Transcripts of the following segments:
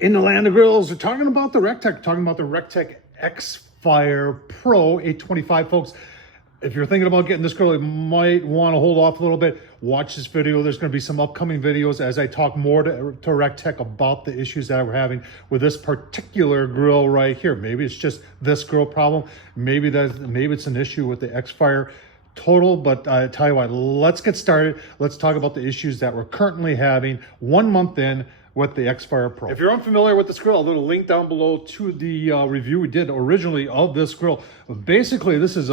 In the land of grills, we're talking about the Recteq, talking about the Recteq X-Fire Pro 825, folks. If you're thinking about getting this grill, you might want to hold off a little bit. Watch this video. There's going to be some upcoming videos as I talk more to Recteq about the issues that we're having with this particular grill right here. Maybe it's just this grill problem. Maybe it's an issue with the X-Fire total, but I tell you what, let's get started. Let's talk about the issues that we're currently having 1 month in with the X-Fire Pro. If you're unfamiliar with this grill, I'll leave a link down below to the review we did originally of this grill. Basically, this is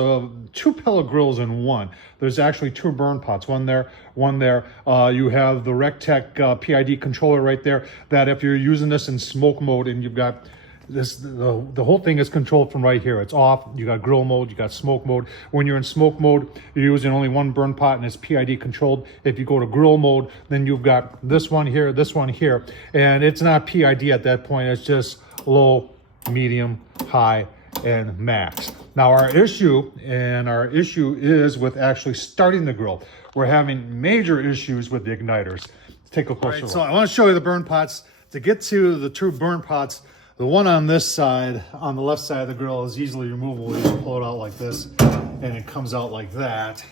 two pellet grills in one. There's actually two burn pots, one there, one there. You have the Recteq PID controller right there, that if you're using this in smoke mode and you've got this, the whole thing is controlled from right here. It's off. You got grill mode, you got smoke mode. When you're in smoke mode, you're using only one burn pot and it's PID controlled. If you go to grill mode, then you've got this one here, and it's not PID at that point. It's just low, medium, high, and max. Now our issue is with actually starting the grill. We're having major issues with the igniters. Let's take a closer look. So I want to show you the burn pots. To get to the two burn pots, the one on this side, on the left side of the grill, is easily removable. You can pull it out like this, and it comes out like that.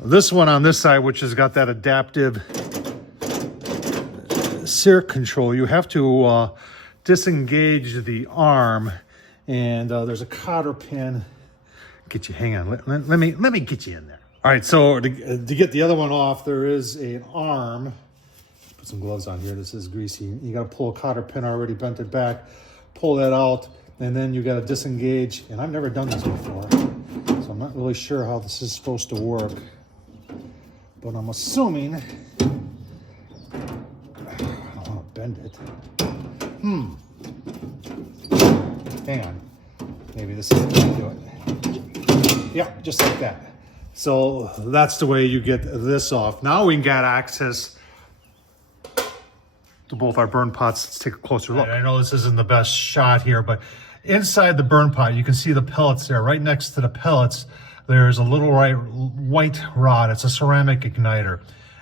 This one on this side, which has got that adaptive sear control, you have to disengage the arm, and there's a cotter pin. Get you, hang on, let me get you in there. All right, so to get the other one off, there is an arm. Put some gloves on here. This is greasy. You got to pull a cotter pin, already bent it back, pull that out, and then you got to disengage. And I've never done this before, so I'm not really sure how this is supposed to work, but I'm assuming I don't want to bend it. Hang on, maybe this is how you do it. Yeah, just like that. So that's the way you get this off. Now we can get access to both our burn pots. Let's take a closer look. I know this isn't the best shot here, but inside the burn pot, you can see the pellets there. Right next to the pellets, there's a little white rod. It's a ceramic igniter,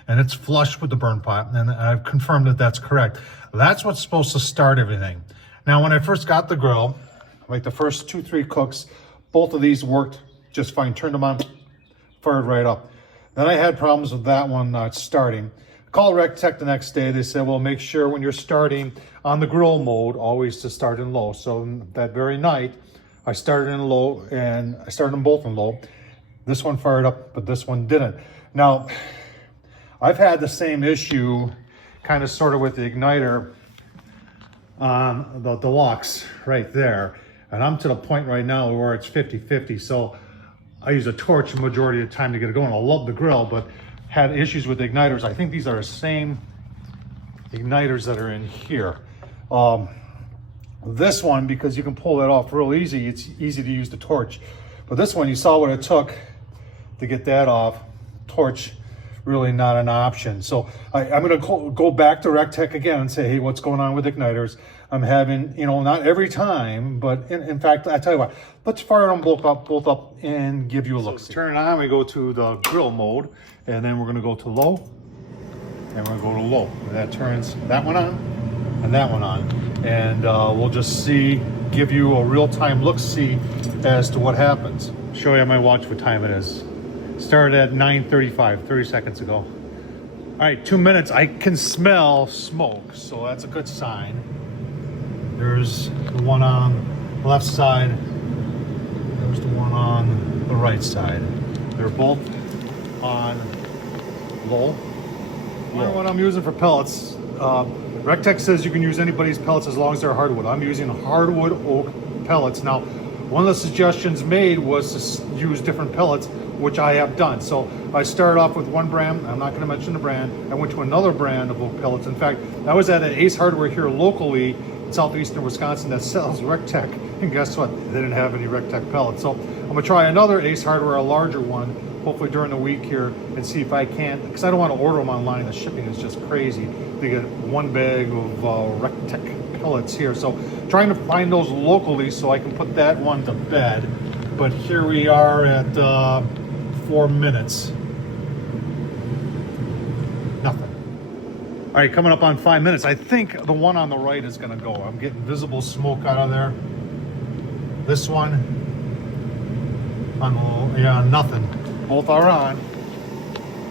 and it's flush with the burn pot, and I've confirmed that that's correct. That's what's supposed to start everything. Now, when I first got the grill, like the first 2-3 cooks, both of these worked just fine. Turned them on, fired right up. Then I had problems with that one not starting. Call Recteq the next day. They said, well, make sure when you're starting on the grill mode, always to start in low. So that very night, I started in low, and I started them both in low. This one fired up, but this one didn't. Now, I've had the same issue kind of sort of with the igniter on the deluxe right there. And I'm to the point right now where it's 50-50. So I use a torch the majority of the time to get it going. I love the grill, but had issues with the igniters. I think these are the same igniters that are in here. This one, because you can pull that off real easy, it's easy to use the torch. But this one, you saw what it took to get that off. Torch, really not an option. So I'm gonna go back to Recteq again and say, hey, what's going on with igniters? I'm having, not every time, but in fact, I tell you what, let's fire them both up and give you a look. So turn it on, we go to the grill mode, and then we're gonna go to low, and we're gonna go to low. And that turns that one on and that one on. And we'll just give you a real-time look-see as to what happens. Show you on my watch what time it is. Started at 9:35, 30 seconds ago. All right, 2 minutes. I can smell smoke, so that's a good sign. There's the one on the left side. There's the one on the right side. They're both on low. What I'm using for pellets. Recteq says you can use anybody's pellets as long as they're hardwood. I'm using hardwood oak pellets. Now, one of the suggestions made was to use different pellets, which I have done. So I started off with one brand. I'm not going to mention the brand. I went to another brand of oak pellets. In fact, I was at an Ace Hardware here locally in southeastern Wisconsin that sells Recteq. And guess what? They didn't have any Recteq pellets. So I'm going to try another Ace Hardware, a larger one, hopefully during the week here, and see if I can, because I don't want to order them online. The shipping is just crazy. They get one bag of Recteq pellets here. So trying to find those locally so I can put that one to bed. But here we are at 4 minutes. Nothing. right, coming up on 5 minutes. I think the one on the right is gonna go. I'm getting visible smoke out of there. This one, on low, yeah, nothing. Both are on.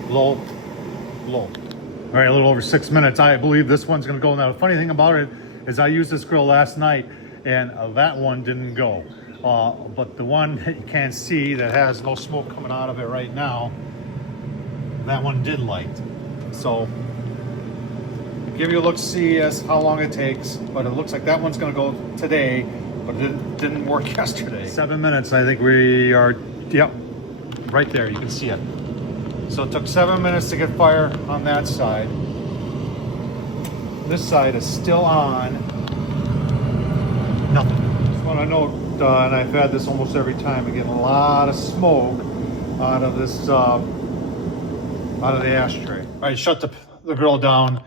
Low, low. All right, a little over 6 minutes. I believe this one's gonna go. Now, the funny thing about it is I used this grill last night and that one didn't go. But the one that you can't see that has no smoke coming out of it right now, that one did light. So, give you a look, see as how long it takes, but it looks like that one's gonna go today, but it didn't work yesterday. 7 minutes, I think we are, yep, right there, you can see it. So it took 7 minutes to get fire on that side. This side is still on, nothing. Just want to note, and I've had this almost every time, I get a lot of smoke out of this, out of the ashtray. All right, shut the grill down.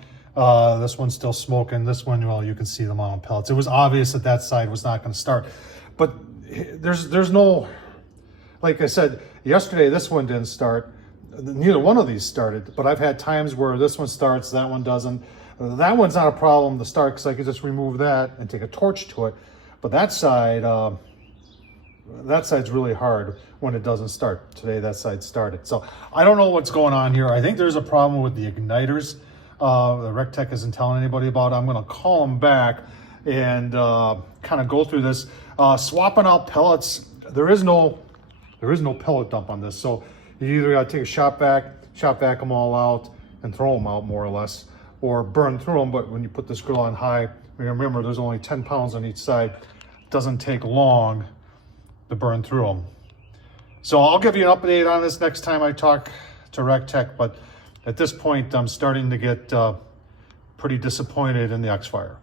This one's still smoking. This one, well, you can see them on pellets. It was obvious that that side was not going to start, but there's no, like I said, yesterday this one didn't start. Neither one of these started, but I've had times where this one starts, that one doesn't. That one's not a problem to start because I can just remove that and take a torch to it. But that side's really hard when it doesn't start. Today that side started. So I don't know what's going on here. I think there's a problem with the igniters. The Recteq isn't telling anybody about it. I'm gonna call them back and kind of go through this. Swapping out pellets, there is no pellet dump on this. So you either gotta take a shop vac them all out and throw them out more or less, or burn through them. But when you put this grill on high, remember there's only 10 pounds on each side. It doesn't take long to burn through them. So I'll give you an update on this next time I talk to Recteq, but at this point I'm starting to get pretty disappointed in the X-Fire.